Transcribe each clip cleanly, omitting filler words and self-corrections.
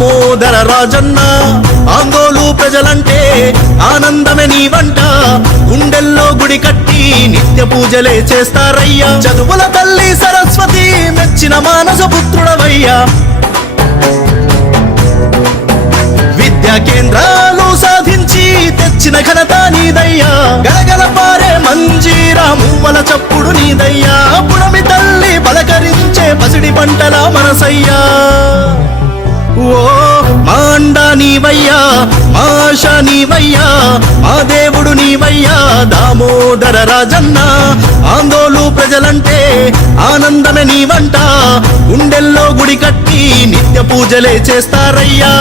దామోదర రాజన్న. ఆందోళు ప్రజలంటే ఆనందమే నీ వంట, గుండెల్లో గుడి కట్టి నిత్య పూజలే చేస్తారయ్యా. చదువుల తల్లి సరస్వతి మెచ్చిన మానస పుత్రుడవయ్యా. విద్యా కేంద్రాలు సాధించి తెచ్చిన ఘనత నీదయ్యా. గలగల పారే మంజీరా మువ్వల చప్పుడు నీదయ్యా. పుడమి తల్లి పలకరించే పసిడి పంటల మనసయ్యా. ఓ మాండా నీవయ్యా, మాష నీవయ్యా, మా దేవుడు నీవయ్యా. దామోదర రాజన్న. ఆందోళు ప్రజలంటే ఆనందమే నీ వంట, గుండెల్లో గుడి కట్టి నిత్య పూజలే చేస్తారయ్యా.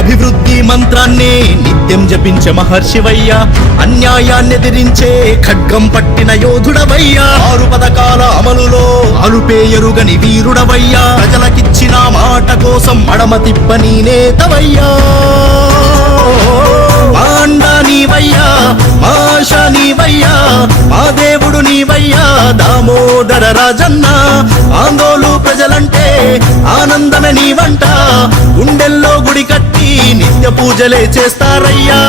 అభివృద్ధి మంత్రాన్ని నిత్యం జపించే మహర్షివయ్యా. అన్యాయాన్ని ఎదిరించే ఖడ్గం పట్టిన యోధుడవయ్యా. 6 పథకాల అమలులో అలుపే ఎరుగని వీరుడవయ్యా. ప్రజలకిచ్చిన మాట కోసం మడమ తిప్పని నేతవయ్యా. మాండా నీవయ్యా, మాష నీవయ్యా, మా దేవుడు నీవయ్యా. దామోదర రాజన్న. ఆందోళు ప్రజలంటే ఆనందమే నీ వంట, గుండెల్లో గుడి కట్టి నిత్య పూజలే చేస్తారయ్యా.